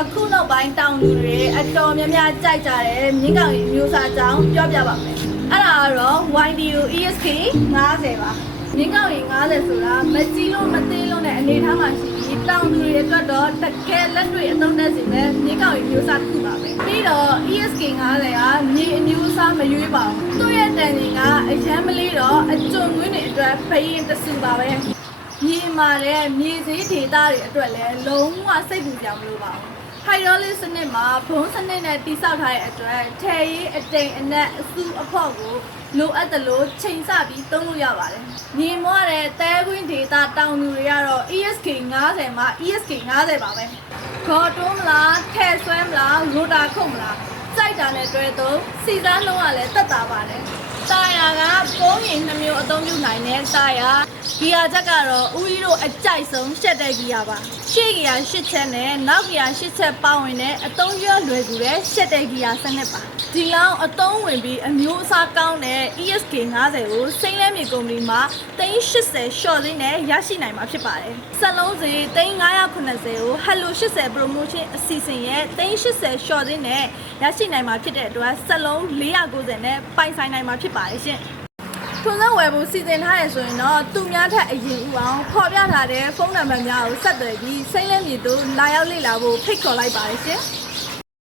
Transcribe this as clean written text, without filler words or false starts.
အခုနောက်ပိုင်းတောင်လူတွေအတော်များများကြိုက်ကြတယ်မြင်းကောင်ရီမျိုးစားအကြောင်းပြောပြပါမယ်အဲ့ဒါကတော့ YDU ESK 50ပါမြင်းကောင်ရီ50ဆိုတာမကြီးလို့မသေးလို့နဲ့အနေထားမှာရှိပြီးတောင်လူတွေအတွက်တော့တကယ်လက်တွေ့အသုံးသက်စေမဲ့မြင်းကောင်ရီမျိုးစားတစ်ခုပါပဲပြီးတော့ ESK 50ကမြေအမျိုးအစားမရွေးပါဘူးသူ့ရဲ့တန်ချိန်ကအရန်မလေးတော့အကျုံငွေးတွေအတွက်ဘယင်တဆူပါပဲမြေမှာလည်းမြေစည်းဒေတာတွေအတွက်လည်းလုံးဝစိတ်ပူကြမလို့ပါဘူးဟိုက်ဒရိုလစ်စနစ်မှာဘုံစနစ်နဲ့တိစောက်ထားတဲ့အတွက်ထဲရေးအတိမ်အနက်အစုအဖော့ကိုလိုအပ်တယ်လို့ချိန်ဆပြီးသုံးလို့ရပါတယ်။ညီမတဲ့တဲခွင်းဒေတာတောင်သူတွေကတော့ ESK 50မှာ ESK 50ပါပဲ။ခေါ်တွန်းမလားထဲဆွဲမလားရိုတာခုတ်မလားစိုက်တာနဲ့တွဲတော့စီစားလုံးကလည်းတက်တာပါတယ်။တာယာကပုံးရင်နှမျိုးအသုံးပြုနိုင်တဲ့တာယာဂီယာချက်ကတော့ဦးကြီးတို့အကြိုက်ဆုံးရှက်တဲ့ဂီယာပါရှေ့ဂီယာ8ချက်နဲ့နောက်ဂီယာ8ချက်ပေါင်းဝင်တဲ့အသုံးရလွယ်ကူတဲ့ရှက်တဲ့ဂီယာစနစ်ပါဒီလောက်အသုံးဝင်ပြီးအမျိုးအစားကောင်းတဲ့ ESK 50ကိုစိမ့်လဲမြေကုမ္ပဏီမှာ380 short လေးနဲ့ရရှိနိုင်မှာဖြစ်ပါတယ်စက်လုံးစီ3990ကို Hello 80 promotion အစီအစဉ်ရဲ့380 short လေးနဲ့ရရှိနိုင်မှာဖြစ်တဲ့အတွက်စက်လုံး490နဲ့ပိုင်ဆိုင်နိုင်မှာဖြစ်ပါတယ်ရှင်ထွန်းစံဝယ်ဖို့စီစဉ်ထားရဆိုရင်တော့သူများထက်အရင်ဦးအောင်ဖော်ပြထားတဲ့ဖုန်းနံပါတ်များကိုဆက်သွယ်ပြီးစိမ့်လဲမြေတို့လာရောက်လေ့လာဖို့ဖိတ်ခေါ်လိုက်ပါတယ်ရှင်